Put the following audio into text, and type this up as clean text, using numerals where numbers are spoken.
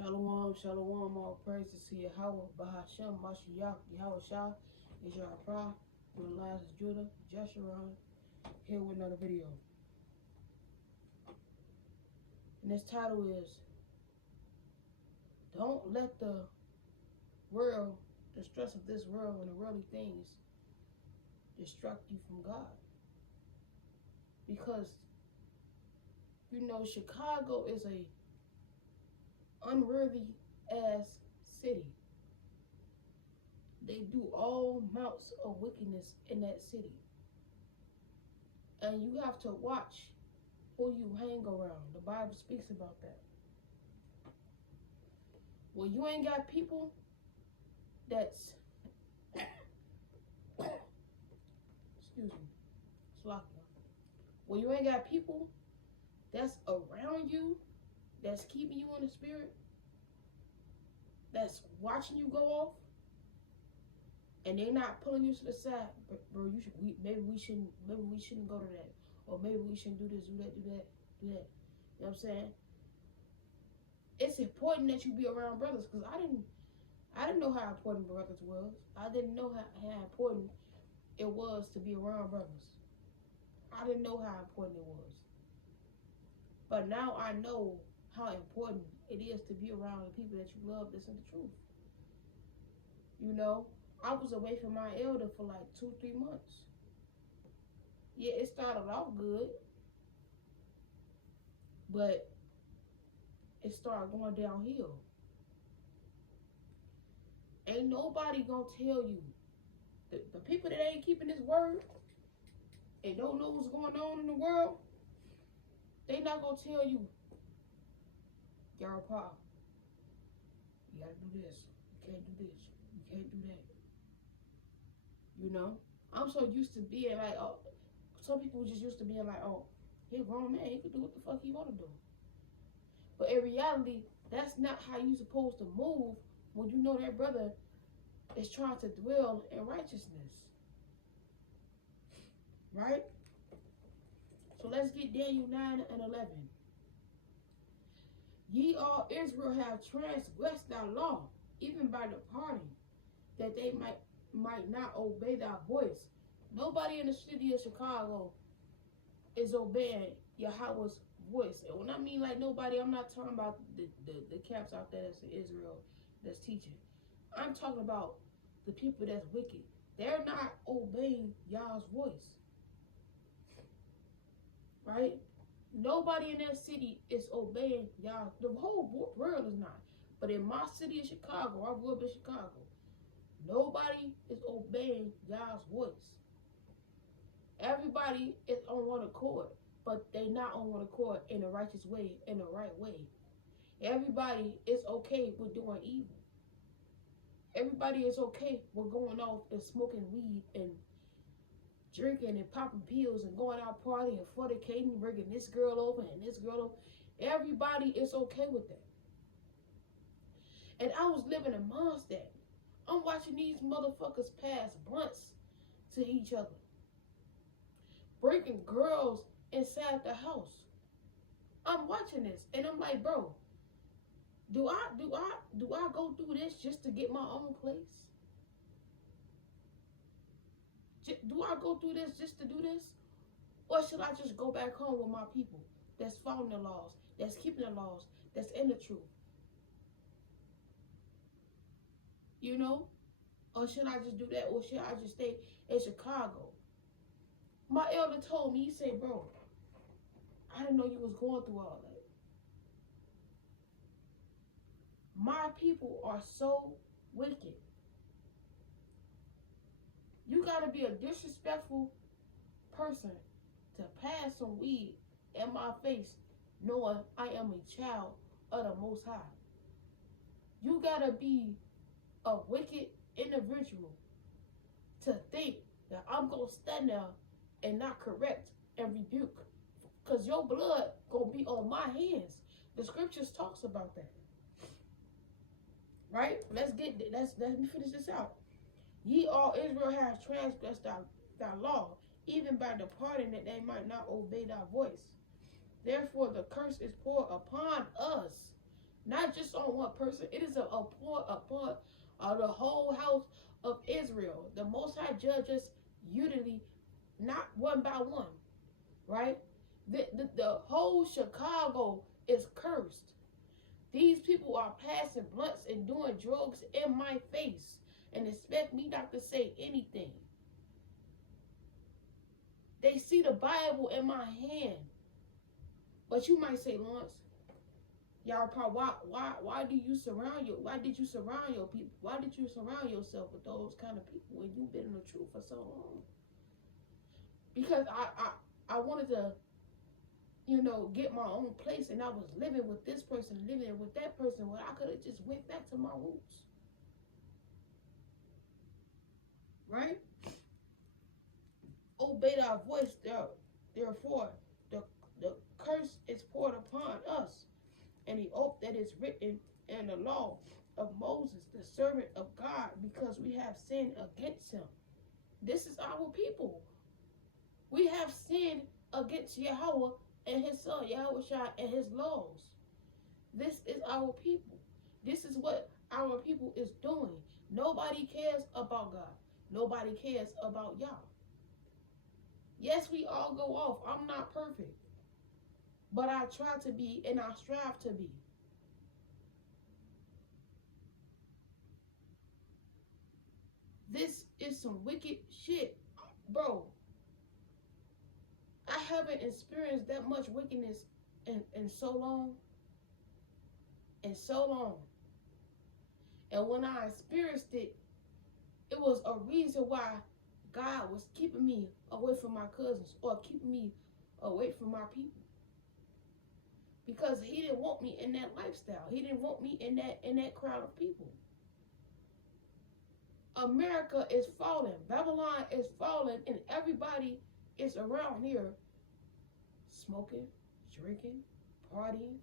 Shalom, shalom, all praises to Yahweh, Bahashem, Mashiach, Yahweh Shah, Israel Pra, through the lines of Judah, Jeshurun, here with another video. And this title is, Don't Let the World, the stress of this world and the worldly things distract you from God. Because, you know, Chicago is a unworthy ass city. They do all amounts of wickedness in that city. And you have to watch who you hang around. The Bible speaks about that. Well, you ain't got people that's excuse me, Slovakia. Well, you ain't got people that's around you, that's keeping you in the spirit, that's watching you go off, and they're not pulling you to the side. Bro, maybe we shouldn't go to that, or maybe we shouldn't do this, do that. You know what I'm saying? It's important that you be around brothers, because I didn't know how important brothers was. I didn't know how important it was to be around brothers. I didn't know how important it was. But now I know how important it is to be around the people that you love, listen to the truth. You know, I was away from my elder for like 2-3 months. Yeah, it started off good, but it started going downhill. Ain't nobody gonna tell you. The people that ain't keeping this word and don't know what's going on in the world, they not gonna tell you, Garrett Paul, you gotta do this, you can't do this, you can't do that. You know? I'm so used to being like, oh, some people just used to being like, oh, he a grown man, he can do what the fuck he wanna do. But in reality, that's not how you supposed to move when you know that brother is trying to dwell in righteousness. Right? So let's get Daniel 9 and 11. Ye all Israel have transgressed thy law, even by departing, that they might not obey thy voice. Nobody in the city of Chicago is obeying Yahweh's voice. And when I mean like nobody, I'm not talking about the camps out there that's in Israel that's teaching. I'm talking about the people that's wicked. They're not obeying Yah's voice. Right? Nobody in that city is obeying Yah. The whole world is not. But in my city of Chicago, I grew up in Chicago, nobody is obeying Yah's voice. Everybody is on one accord, but they not on one accord in a righteous way, in the right way. Everybody is okay with doing evil. Everybody is okay with going off and smoking weed and drinking and popping pills and going out partying and fornicating, bringing this girl over and this girl over. Everybody is okay with that. And I was living amongst that. I'm watching these motherfuckers pass blunts to each other, breaking girls inside the house. I'm watching this and I'm like, bro, do I go through this just to get my own place? Do I go through this just to do this? Or should I just go back home with my people that's following the laws, that's keeping the laws, that's in the truth? You know? Or should I just do that? Or should I just stay in Chicago? My elder told me, he said, bro, I didn't know you was going through all that. My people are so wicked. You gotta be a disrespectful person to pass some weed in my face knowing I am a child of the Most High. You gotta be a wicked individual to think that I'm gonna stand there and not correct and rebuke, because your blood gonna be on my hands. The scriptures talks about that. Right? let me finish this out. Ye all Israel have transgressed thy law, even by departing, that they might not obey thy voice. Therefore the curse is poured upon us, Not just on one person. It is a part of the whole house of Israel. The Most High judges unity, not one by one, right? The whole Chicago is cursed. These people are passing blunts and doing drugs in my face and expect me not to say anything. They see the Bible in my hand. But you might say, Lawrence, y'all probably why did you surround your people? Why did you surround yourself with those kind of people when you've been in the truth for so long? Because I wanted to, get my own place, and I was living with this person, living with that person, when I could have just went back to my roots. Right? Obey thy voice, therefore the curse is poured upon us, and the oath that is written in the law of Moses, the servant of God, because we have sinned against him. This is our people. We have sinned against Yahweh and his son, Yahushua, and his laws. This is our people. This is what our people is doing. Nobody cares about God. Nobody cares about Yah. Yes, we all go off. I'm not perfect. But I try to be, and I strive to be. This is some wicked shit. Bro, I haven't experienced that much wickedness in so long. In so long. And when I experienced it, it was a reason why God was keeping me away from my cousins or keeping me away from my people. Because he didn't want me in that lifestyle. He didn't want me in that crowd of people. America is falling. Babylon is falling, and everybody is around here smoking, drinking, partying,